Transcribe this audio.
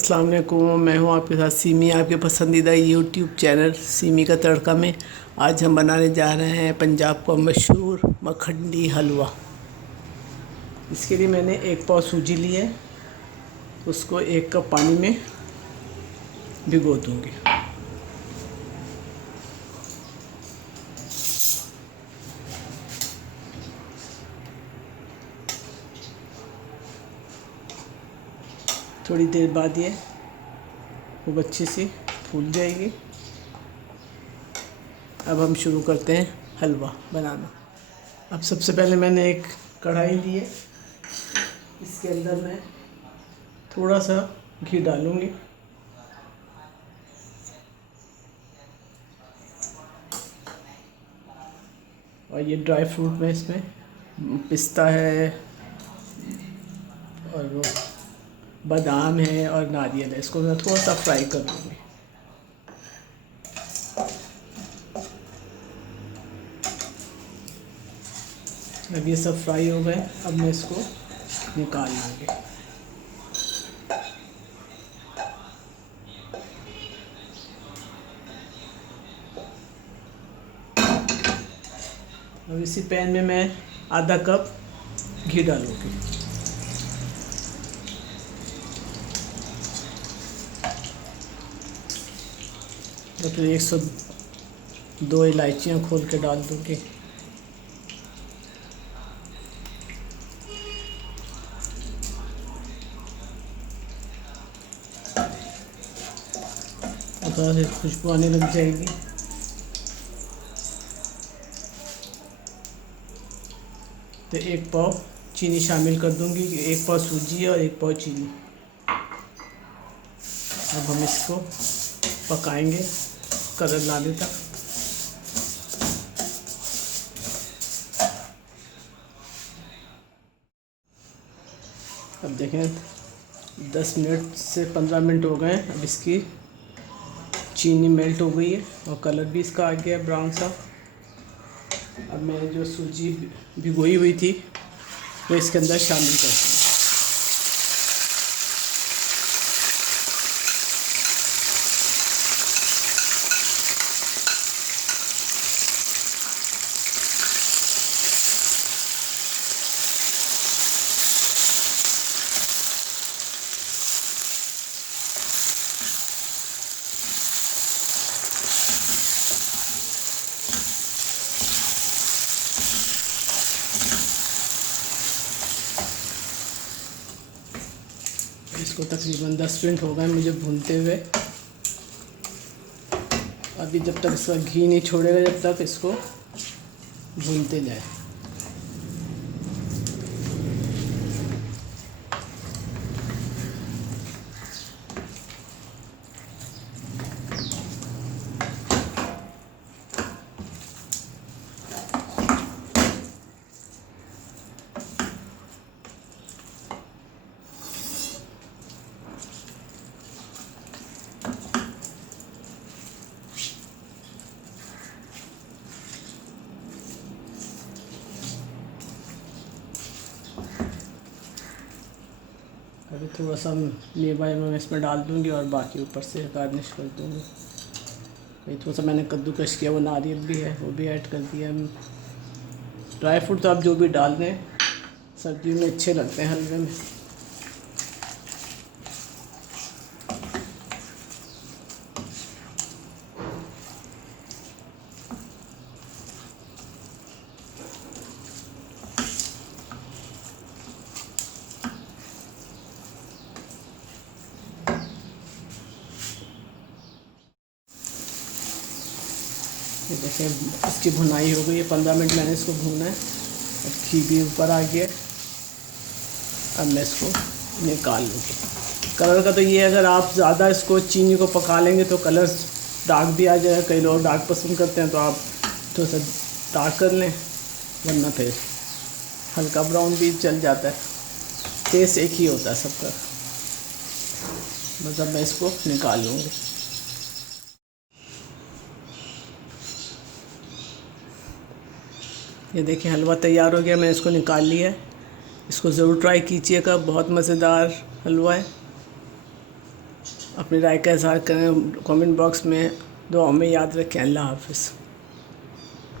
अस्सलाम वालेकुम। मैं हूं आपके साथ सीमी, आपके पसंदीदा यूट्यूब चैनल सीमी का तड़का में। आज हम बनाने जा रहे हैं पंजाब का मशहूर मखनी हलवा। इसके लिए मैंने 1 पाव सूजी ली है, उसको 1 कप पानी में भिगो दूंगी। थोड़ी देर बाद ये खूब अच्छी सी फूल जाएगी। अब हम शुरू करते हैं हलवा बनाना। अब सबसे पहले मैंने एक कढ़ाई ली है, इसके अंदर मैं थोड़ा सा घी डालूंगी। और ये ड्राई फ्रूट में इसमें पिस्ता है और वो बादाम है और नारियल है, इसको मैं थोड़ा सा फ्राई कर लूँगी। अब ये सब फ्राई हो गए, अब मैं इसको निकाल लूँगी। अब इसी पैन में मैं आधा कप घी डालूँगी। तो फिर 102 इलायचियाँ खोल के डाल दूँगी। थोड़ा सी खुशबू आने लग जाएगी। तो 1 पाव चीनी शामिल कर दूंगी। 1 पाव सूजी और 1 पाव चीनी। अब हम इसको पकाएंगे कलर लाने तक। अब देखें 10 मिनट से 15 मिनट हो गए। अब इसकी चीनी मेल्ट हो गई है और कलर भी इसका आ गया है ब्राउन सा। अब मैं जो सूजी भिगोई हुई थी वो इसके अंदर शामिल करती हूँ। इसको तकरीबन 10 मिनट हो गए मुझे भूनते हुए। अभी जब तक इसका घी नहीं छोड़ेगा, जब तक इसको भूनते जाए। अभी थोड़ा सा मेवा मैं इसमें डाल दूंगी और बाकी ऊपर से गार्निश कर दूंगी। अभी थोड़ा सा मैंने कद्दूकश किया, वो नारियल भी है, वो भी ऐड कर दिया। ड्राई फ्रूट तो आप जो भी डाल दें, सर्दियों में अच्छे लगते हैं हलवे में। ये देखें इसकी भुनाई हो गई है। 15 मिनट मैंने इसको भूना है। अब घी भी ऊपर आ गया। अब मैं इसको निकाल लूँगी। कलर का तो ये है, अगर आप ज़्यादा इसको चीनी को पका लेंगे तो कलर डार्क भी आ जाएगा। कई लोग डार्क पसंद करते हैं तो आप थोड़ा सा डार्क कर लें, वरना फिर हल्का ब्राउन भी चल जाता है। टेस्ट एक ही होता है सबका। बस अब मैं इसको निकाल लूँगी। ये देखिए हलवा तैयार हो गया, मैं इसको निकाल लिया है। इसको ज़रूर ट्राई कीजिएगा, बहुत मज़ेदार हलवा है। अपनी राय का इज़हार करें कमेंट बॉक्स में। दुआओं में याद रखें। अल्लाह हाफ़िज़।